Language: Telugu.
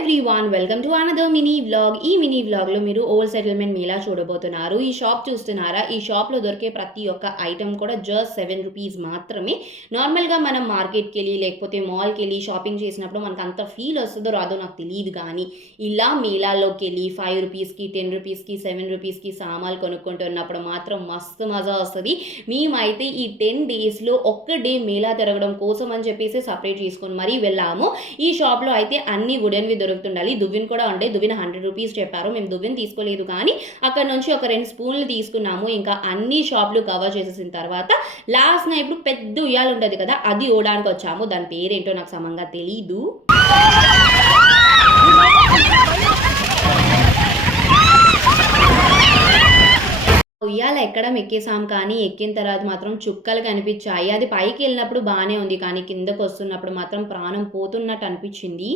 Everyone welcome to another mini vlog. ఈ మినీ వ్లాగ్లో మీరు ఓల్డ్ సెటిల్మెంట్ మేళా చూడబోతున్నారు. ఈ షాప్ చూస్తున్నారా? ఈ షాప్లో దొరికే ప్రతి ఒక్క ఐటమ్ కూడా జస్ట్ ₹7 మాత్రమే. నార్మల్గా మనం మార్కెట్కి వెళ్ళి లేకపోతే మాల్కి వెళ్ళి షాపింగ్ చేసినప్పుడు మనకు అంత ఫీల్ వస్తుందో రాదో నాకు తెలియదు, కానీ ఇలా మేళాల్లోకి వెళ్ళి ₹5కి, ₹10కి, ₹7కి సామాన్లు కొనుక్కుంటున్నప్పుడు మాత్రం మస్తు మజా వస్తుంది. మేమైతే ఈ 10 డేస్లో ఒక్క డే మేళా తిరగడం కోసం అని చెప్పేసి సపరేట్ చేసుకొని మరీ వెళ్ళాము. ఈ షాప్లో అయితే అన్ని వుడెన్వి దొరుకుతుండాలి. దువ్విన్ కూడా ఉండే. దువ్విన్ ₹100 చెప్పారు. మేము దువ్విన్ తీసుకోలేదు, కానీ అక్కడ నుంచి ఒక 2 స్పూన్లు తీసుకున్నాము. ఇంకా అన్ని షాపులు కవర్ చేసేసిన తర్వాత లాస్ట్న ఇప్పుడు పెద్ద ఉయ్యాల ఉంటుంది కదా, అది ఓడానికి వచ్చాము. దాని పేరేంటో నాకు సమంగా తెలీదు. ఉయ్యాల ఎక్కడం ఎక్కేసాం, కానీ ఎక్కిన తర్వాత మాత్రం చుక్కలు కనిపించాయి. అది పైకి వెళ్ళినప్పుడు బాగానే ఉంది, కానీ కిందకు వస్తున్నప్పుడు మాత్రం ప్రాణం పోతున్నట్టు అనిపించింది.